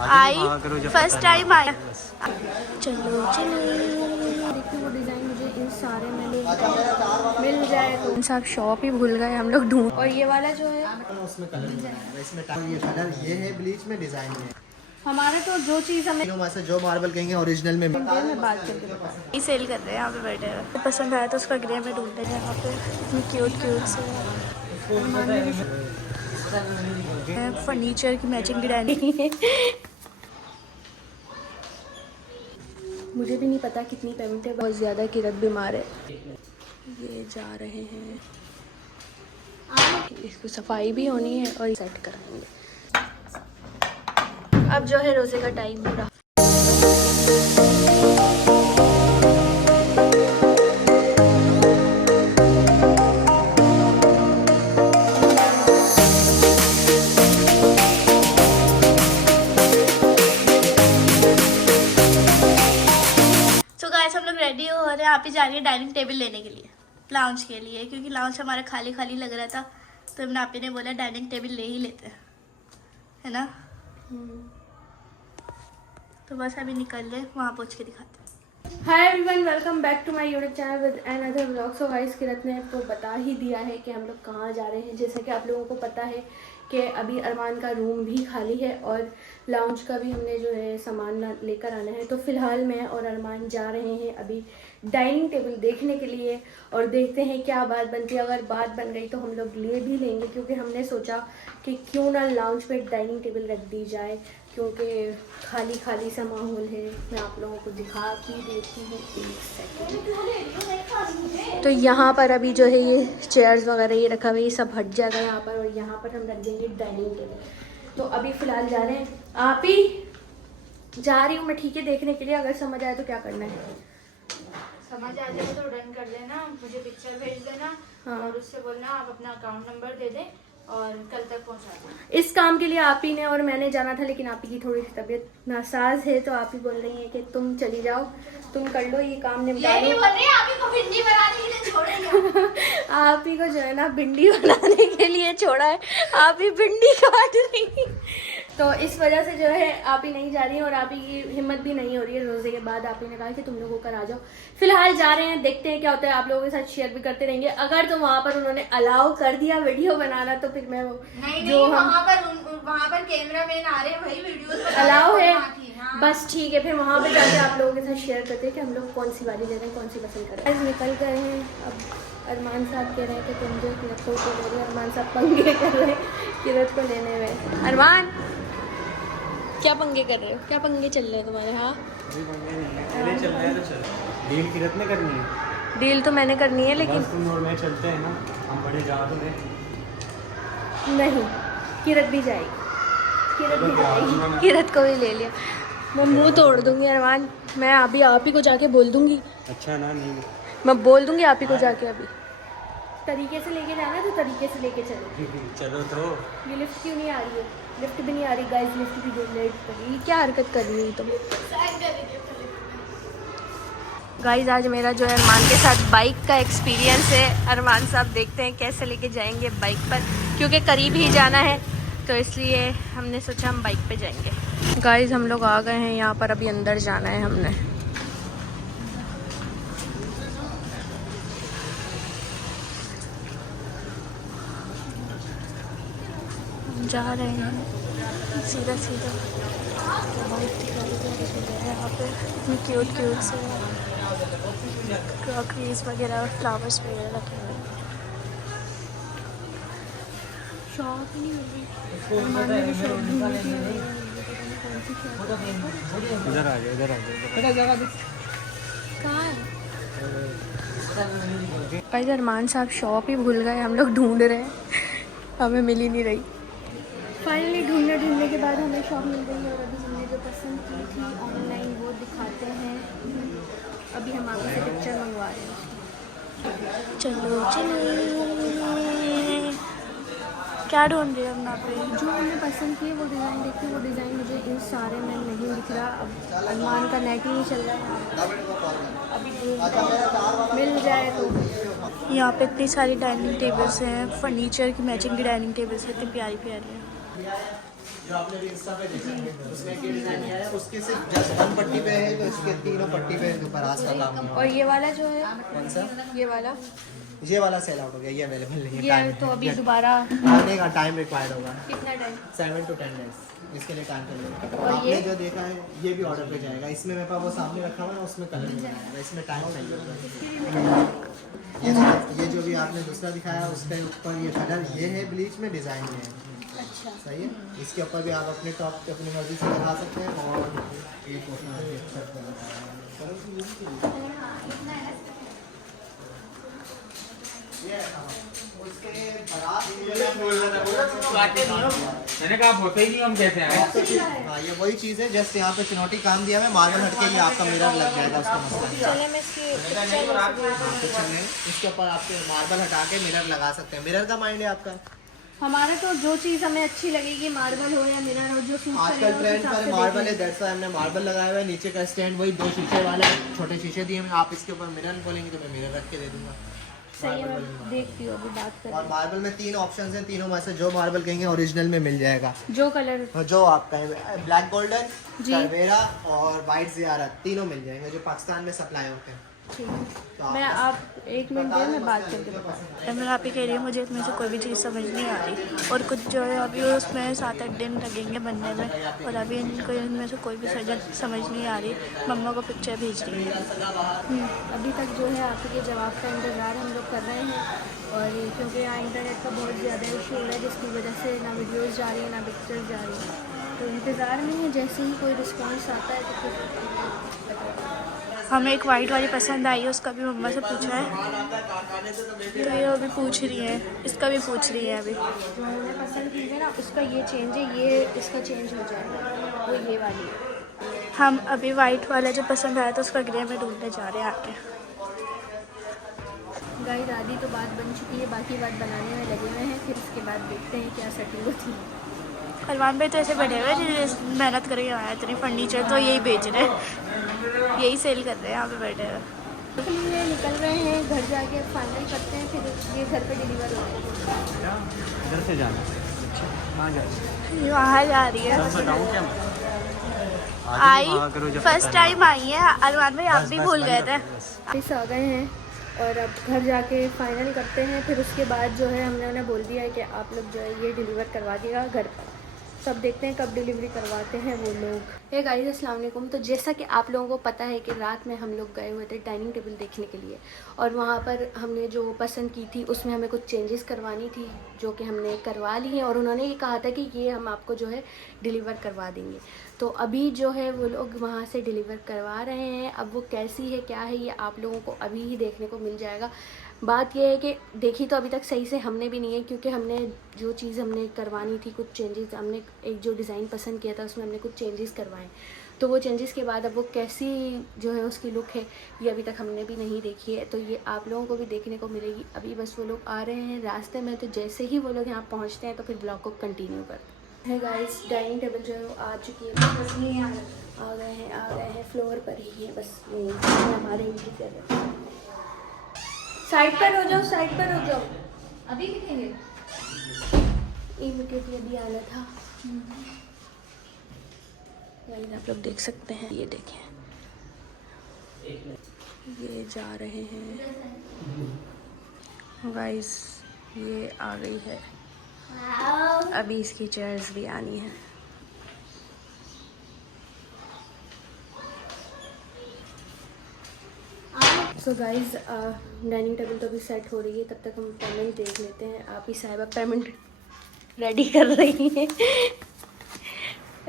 आई first time आया। चलो चलो देखिए वो डिज़ाइन मुझे इन सारे में मिल जाए तो सब शॉप ही भूल गए हम लोग ढूंढ। और ये वाला जो है उसमें कलर इसमें ये कलर ये है ब्लीच में डिजाइन है। हमारे तो जो चीज़ हमें से जो मार्बल कहेंगे ओरिजिनल में बात करके सेल कर रहे हैं यहाँ पे बैठे हुए। पसंद आया तो उसका ग्रे में ढूंढते हैं यहाँ पे इतनी क्यूट क्यूट से फर्नीचर की मैचिंग की डाइनिंग। मुझे भी नहीं पता कितनी पेमेंट है, बहुत ज़्यादा किरत बीमार है। ये जा रहे हैं, इसको सफाई भी होनी है और सेट कराएंगे। अब जो है रोज़े का टाइम पूरा। हम लोग रेडी हो रहे हैं, आप ही जा रहे हैं डाइनिंग टेबल लेने के लिए लाउंज के लिए, क्योंकि लाउंज हमारा खाली खाली लग रहा था तो हमने आप ही ने बोला डाइनिंग टेबल ले ही लेते हैं, है ना। तो बस अभी निकल रहे, वहाँ पहुँच के दिखाते हैं। Hi everyone, welcome back to my YouTube channel with another vlog. So guys Kirat ने आपको बता ही दिया है कि हम लोग कहाँ जा रहे हैं। जैसे कि आप लोगों को पता है कि अभी अरमान का रूम भी खाली है और लाउंज का भी हमने जो है सामान लेकर आना है। तो फ़िलहाल मैं और अरमान जा रहे हैं अभी डाइनिंग टेबल देखने के लिए और देखते हैं क्या बात बनती है। अगर बात बन गई तो हम लोग ले भी लेंगे, क्योंकि हमने सोचा कि क्यों ना लाउंज पे डाइनिंग टेबल रख दी जाए, क्योंकि खाली खाली सा माहौल है। मैं आप लोगों को दिखा भी देती हूँ एक सेकंड। तो यहाँ पर अभी जो है ये चेयर्स वगैरह ये रखा हुआ है, ये सब हट जाएगा यहाँ पर, और यहाँ पर हम रख देंगे डाइनिंग टेबल। तो अभी फ़िलहाल जा रहे हैं, आप ही जा रही हूँ मैं, ठीक है, देखने के लिए। अगर समझ आए तो क्या करना है, समझ आ जाए तो डन कर देना, मुझे पिक्चर भेज देना। हाँ। और उससे बोलना आप अपना अकाउंट नंबर दे दें और कल तक पहुंचा दें। इस काम के लिए आप ही ने और मैंने जाना था, लेकिन आप ही की थोड़ी सी तबीयत नासाज है तो आप ही बोल रही हैं कि तुम चली जाओ, तुम कर लो ये काम निपटा लो। ये नहीं बोल रही आप ही को भिंडी बनाने के लिए छोड़ेंगे। आप ही को जो है ना भिंडी बनाने के लिए छोड़ा है, आप ही भिंडी काट रही। तो इस वजह से जो है आप ही नहीं जा रही है और आप ही की हिम्मत भी नहीं हो रही है। रोजे के बाद आप ही ने कहा कि तुम लोग होकर आ जाओ। फिलहाल जा रहे हैं, देखते हैं क्या होता है, आप लोगों के साथ शेयर भी करते रहेंगे। अगर तो वहाँ पर उन्होंने अलाउ कर दिया वीडियो बनाना तो फिर मैं वो नहीं वहाँ पर कैमरा मैन आ रहे हैं, वही वीडियो अलाउ है। हाँ। बस ठीक है, फिर वहाँ पे जाके आप लोगों के साथ शेयर करते हैं कि हम लोग कौन सी वाली ले रहे हैं, कौन सी पसंद कर रहे हैं। निकल गए हैं। अब अरमान साहब कह रहे हैं कि तुम जो किरत को ले रहे हैं, अरमान साहब पंगे कर रहे हैं किरत को लेने में। अरमान क्या पंगे कर रहे हो, क्या पंगे चल रहे हैं तुम्हारे? हाँ चल रहा है तो चल। डील किरत ने करनी है, डील तो मैंने करनी है, लेकिन तुम और मैं चलते हैं ना, हम बड़े जा तो नहीं, किरत भी जाएगी, किरत भी जाएगी, किरत को भी ले लिया। मैं मुंह तोड़ दूंगी अरमान, मैं अभी आप ही को जाके बोल दूंगी। अच्छा ना, नहीं मैं बोल दूंगी आप ही को जाके। अभी तरीके से लेके जाना तो तरीके से लेके चलो। चलो तो ये लिफ्ट क्यों नहीं आ रही है? लिफ्ट भी नहीं आ रही गाइस, लिफ्ट भी लेट करी। क्या हरकत कर रही है तुम गाइस? आज मेरा जो है अरमान के साथ बाइक का एक्सपीरियंस है। अरमान साहब देखते हैं कैसे लेके जाएंगे बाइक पर, क्योंकि करीब ही जाना है तो इसलिए हमने सोचा हम बाइक पे जाएंगे। गाइस हम लोग आ गए हैं यहाँ पर, अभी अंदर जाना है हमने। जा रहे हैं सीधा सीधा। बाइक दिखाई दे रही है यहाँ पे, इतनी क्यूट क्यूट से क्रॉकरीज वगैरह, फ्लावर्स वगैरह रखे हुए हैं। शॉप नहीं मिल रही, इधर आ जाओ, इधर आ जाओ। कहाँ है? भाई अरमान साहब शॉप ही भूल गए, हम लोग ढूंढ रहे हैं, हमें मिल ही नहीं रही। फाइनली ढूंढने के बाद हमें शॉप मिल गई और अभी हमने जो पसंद की थी ऑनलाइन वो दिखाते हैं। अभी हम आप से पिक्चर मंगवा रहे हैं। चलो चलो क्या ढूंढ रहे हो हम आप? जो हमने पसंद की वो डिज़ाइन देखते, वो डिज़ाइन मुझे इन सारे में नहीं दिख रहा। अब अरमान का नेट ही नहीं चल रहा है, अभी मिल जाए तो। यहाँ पे इतनी सारी डाइनिंग टेबल्स हैं, फर्नीचर की मैचिंग की डाइनिंग टेबल्स हैं, इतनी प्यारी प्यारी हैं। जो आपने भी इंस्टा पे देखा है, उसमें एक डिजाइन आया है, उसके सिर्फ जस्ट 1 पट्टी पे है, तो इसके 3 पट्टी पे दराज का काम है। और ये वाला जो है, कौन सा? ये वाला सेल आउट हो गया, ये अवेलेबल नहीं है। ये तो अभी दोबारा आने का टाइम रिक्वायर्ड होगा, कितना टाइम? 7 to 10 डेज इसके लिए टाइम चाहिए। और आपने ये जो देखा है ये भी ऑर्डर पे जाएगा। इसमें मेरे पास वो सामने रखा हुआ है, उसमें कलर नहीं आएगा, इसमें टाइम चाहिए। ये जो भी आपने दूसरा दिखाया उसके ऊपर ये कलर ये है, ब्लीच में डिज़ाइन में है। अच्छा, सही है। इसके ऊपर भी आप अपने टॉप पे अपनी मर्जी से लगा सकते हैं और ये मैंने कहा होते ही नहीं हम कैसे आए। हाँ, ये वही चीज़ है। जस्ट यहाँ पे चुनौती काम दिया है, मार्बल हटके ये आपका मिरर लग जाएगा, उसका मसला नहीं है। चलिए मैं इसकी पिक्चर में इसके ऊपर आप मार्बल हटा के मिरर लगा सकते हैं। मिरर का माइंड है आपका। हमारा तो जो चीज़ हमें अच्छी लगेगी, मार्बल हो या मिरर हो, जो सूट आजकल ट्रेंड पर मार्बल है, दैट्स व्हाई हमने मार्बल लगाया हुआ है। नीचे का स्टैंड वही 2 शीशे वाला छोटे शीशे दिए हैं। आप इसके ऊपर मिरर बोलेंगे तो मैं मिरर रख के दे दूंगा। सही है, मैं देखती हूँ अभी बात कर। और मार्बल में 3 ऑप्शंस हैं, तीनों में से जो मार्बल कहेंगे ओरिजिनल में मिल जाएगा। जो कलर जो आप कहेंगे, ब्लैक गोल्डन, करवेरा और वाइट ज़ियारत, तीनों मिल जाएंगे जो पाकिस्तान में सप्लाई होते हैं। ठीक है, मैं आप 1 मिनट दें, मैं बात करके बताऊँ। मैं आप ही कह रही हूँ, मुझे इसमें से कोई भी चीज़ समझ नहीं आ रही, और कुछ जो है अभी उसमें 7-8 दिन लगेंगे बनने में, और अभी इनको इनमें से कोई भी समझ नहीं आ रही। मम्मा को पिक्चर भेज रही है। अभी तक जो है आप के जवाब का इंतज़ार हम लोग कर रहे हैं, और क्योंकि यहाँ इंटरनेट का बहुत ज़्यादा इशू हो रहा है, जिसकी वजह से ना वीडियोज़ जा रही है ना पिक्चर्स जा रही है, तो इंतज़ार में है। जैसे ही कोई रिस्पॉन्स आता है तो फिर हमें एक वाइट वाली पसंद आई है, उसका भी मम्मा से पूछा है, तो ये अभी पूछ रही है, इसका भी पूछ रही है। अभी जो हमने पसंद की है ना, उसका ये चेंज है, ये इसका चेंज हो जाएगा, वो ये वाली है। हम अभी वाइट वाला जो पसंद आया था उसका ग्रे में ढूंढने जा रहे हैं आके। गाइस आधी तो बात बन चुकी है, बाकी बात बनाने में लगे हुए हैं, फिर उसके बाद देखते हैं क्या सेटिंग होती है। अरमान भाई तो ऐसे बैठे हुए हैं, मेहनत करके आया इतनी फर्नीचर, तो यही बेच रहे हैं, यही सेल कर रहे हैं यहाँ पे बैठे हुए। तो ये निकल रहे हैं, घर जाके फाइनल करते हैं, फिर ये घर पे डिलीवर होगा। इधर से जाना। अच्छा, कहाँ जा रही है? वहाँ जा रही है। बताऊँ क्या? आई फर्स्ट टाइम आई है। अरमान भाई आप भी भूल गए थे। वापस आ गए हैं और अब घर जाके फाइनल करते हैं, फिर उसके बाद जो है हमने उन्हें बोल दिया है कि आप लोग जो है ये डिलीवर करवा दिएगा घर पर। सब देखते हैं कब डिलीवरी करवाते हैं वो लोग। हे गाइस अस्सलाम वालेकुम। तो जैसा कि आप लोगों को पता है कि रात में हम लोग गए हुए थे डाइनिंग टेबल देखने के लिए, और वहाँ पर हमने जो पसंद की थी उसमें हमें कुछ चेंजेस करवानी थी, जो कि हमने करवा ली है, और उन्होंने ये कहा था कि ये हम आपको जो है डिलीवर करवा देंगे। तो अभी जो है वो लोग वहाँ से डिलीवर करवा रहे हैं। अब वो कैसी है क्या है ये आप लोगों को अभी ही देखने को मिल जाएगा। बात यह है कि देखी तो अभी तक सही से हमने भी नहीं है, क्योंकि हमने जो चीज़ हमने करवानी थी, कुछ चेंजेस हमने, एक जो डिज़ाइन पसंद किया था उसमें हमने कुछ चेंजेस करवाए, तो वो चेंजेस के बाद अब वो कैसी जो है उसकी लुक है ये अभी तक हमने भी नहीं देखी है, तो ये आप लोगों को भी देखने को मिलेगी। अभी बस वो लोग आ रहे हैं रास्ते में, तो जैसे ही वो लोग यहाँ पहुँचते हैं तो फिर ब्लॉग को कंटिन्यू करते हैं। गाइस डाइनिंग टेबल जो है वो आ चुकी है, बस ये आ गए हैं फ्लोर पर ही है, बस ये हमारे एंट्री कर रहे हैं। साइड पर हो जाओ, साइड पर हो जाओ, अभी दिखेंगे। इमिटेट अभी आना था। आप लोग देख सकते हैं, ये देखें ये जा रहे हैं गाइस, ये आ गई है। अभी इसकी चेयर्स भी आनी है। सो गाइज डाइनिंग टेबल तो अभी सेट हो रही है, तब तक हम पेमेंट देख लेते हैं। आप ही साहिबा पेमेंट रेडी कर रही हैं।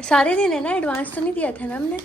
सारे दिन है ना, एडवांस तो नहीं दिया था ना हमने,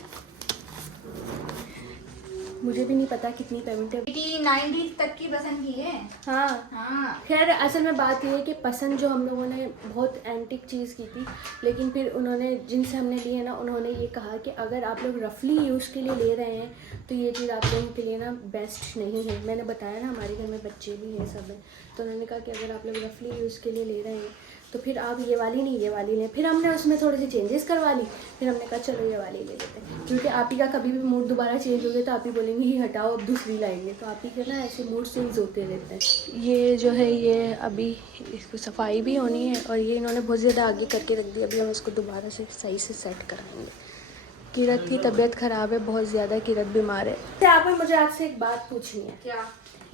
मुझे भी नहीं पता कितनी पेमेंट है। 90 तक की पसंद की है। हाँ खैर असल में बात ये है कि पसंद जो हम लोगों ने बहुत एंटिक चीज़ की थी, लेकिन फिर उन्होंने जिनसे हमने ली है ना, उन्होंने ये कहा कि अगर आप लोग रफली यूज़ के लिए ले रहे हैं तो ये चीज़ आप लोगों के लिए ना बेस्ट नहीं है। मैंने बताया ना हमारे घर में बच्चे भी हैं, सब हैं, तो उन्होंने कहा कि अगर आप लोग रफली यूज़ के लिए ले रहे हैं तो फिर आप ये वाली नहीं ये वाली लें। फिर हमने उसमें थोड़ी सी चेंजेस करवा ली, फिर हमने कहा चलो ये वाली ले लेते हैं, क्योंकि आप ही का कभी भी मूड दोबारा चेंज हो गया तो आप ही बोलेंगे ही हटाओ अब दूसरी लाएंगे, तो आप ही के ना ऐसे मूड स्विंग्स होते रहते हैं। ये जो है ये अभी इसको सफाई भी होनी है और ये इन्होंने बहुत ज़्यादा आगे करके रख दिया, अभी हम इसको दोबारा से सही से सेट कराएंगे। किरत की तबीयत ख़राब है बहुत ज़्यादा, किरत बीमार है। तो आप मुझे आपसे एक बात पूछनी है, क्या?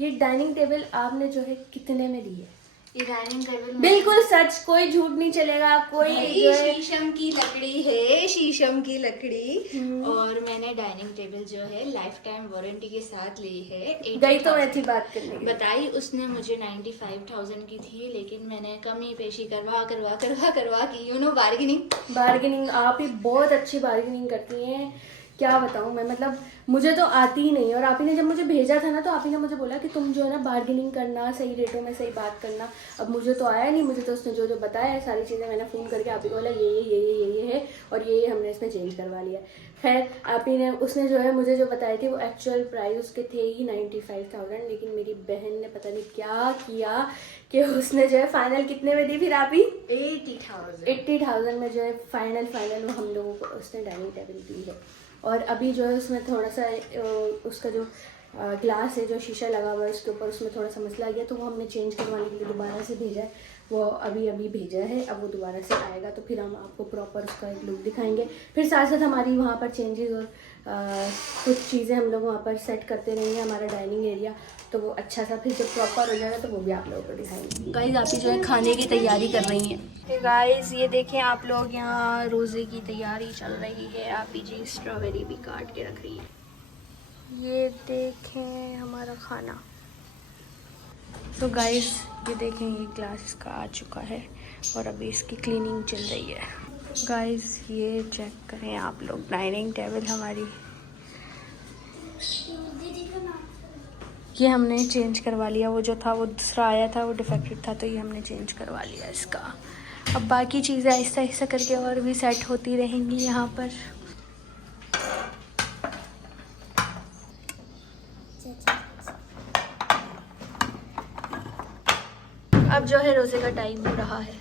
ये डाइनिंग टेबल आपने जो है कितने में दी है? ये डाइनिंग टेबल बिल्कुल सच, कोई झूठ नहीं चलेगा, कोई जो है शीशम की लकड़ी है, शीशम की लकड़ी। और मैंने डाइनिंग टेबल जो है लाइफ टाइम वारंटी के साथ ली है। गई तो मैं थी बात करने की। बताई उसने मुझे 95,000 की थी, लेकिन मैंने कमी पेशी करवा की, यू नो, बार्गेनिंग आप ही बहुत अच्छी बार्गेनिंग करती हैं, क्या बताऊँ मैं, मतलब मुझे तो आती ही नहीं। और आप ही ने जब मुझे भेजा था ना तो आप ही ने मुझे बोला कि तुम जो है ना बार्गेनिंग करना, सही रेटों में सही बात करना। अब मुझे तो आया नहीं, मुझे तो उसने जो जो बताया है सारी चीज़ें मैंने फ़ोन करके आप ही को बोला ये है और ये हमने इसमें चेंज करवा लिया। खैर आप ही ने, उसने जो है मुझे जो बताए थे वो एक्चुअल प्राइस उसके थे ही 95,000, लेकिन मेरी बहन ने पता नहीं क्या किया कि उसने जो है फाइनल कितने में दी फिर आप ही? 80,000 में जो है फाइनल वो हम लोगों को उसने डाइनिंग टेबल दी है। और अभी जो है उसमें थोड़ा सा उसका जो ग्लास है, जो शीशा लगा हुआ है उसके ऊपर, उसमें थोड़ा सा मसला आ गया, तो वो हमने चेंज करवाने के लिए दोबारा से भेजा है। वो अभी भेजा है, अब वो दोबारा से आएगा तो फिर हम आपको प्रॉपर उसका एक लुक दिखाएंगे। फिर साथ साथ हमारी वहाँ पर चेंजेस और कुछ चीज़ें हम लोग वहाँ पर सेट करते रहेंगे, हमारा डाइनिंग एरिया, तो वो अच्छा सा फिर जब प्रॉपर हो जाएगा तो वो भी आप लोगों को दिखाएंगे। गाइस आप ही जो है खाने की तैयारी कर रही हैं। गाइस ये देखें आप लोग, यहाँ रोज़े की तैयारी चल रही है। आप ही जी स्ट्रॉबेरी भी काट के रख रही है। ये देखें हमारा खाना। तो गाइस ये देखें ये ग्लास का आ चुका है और अभी इसकी क्लीनिंग चल रही है। गाइस ये चेक करें आप लोग, डाइनिंग टेबल हमारी ये हमने चेंज करवा लिया। वो जो था वो दूसरा आया था, वो डिफेक्टेड था, तो ये हमने चेंज करवा लिया इसका। अब बाकी चीज़ें आहिस्ता आहिस्ता करके और भी सेट होती रहेंगी यहाँ पर। अब जो है रोज़े का टाइम हो रहा है।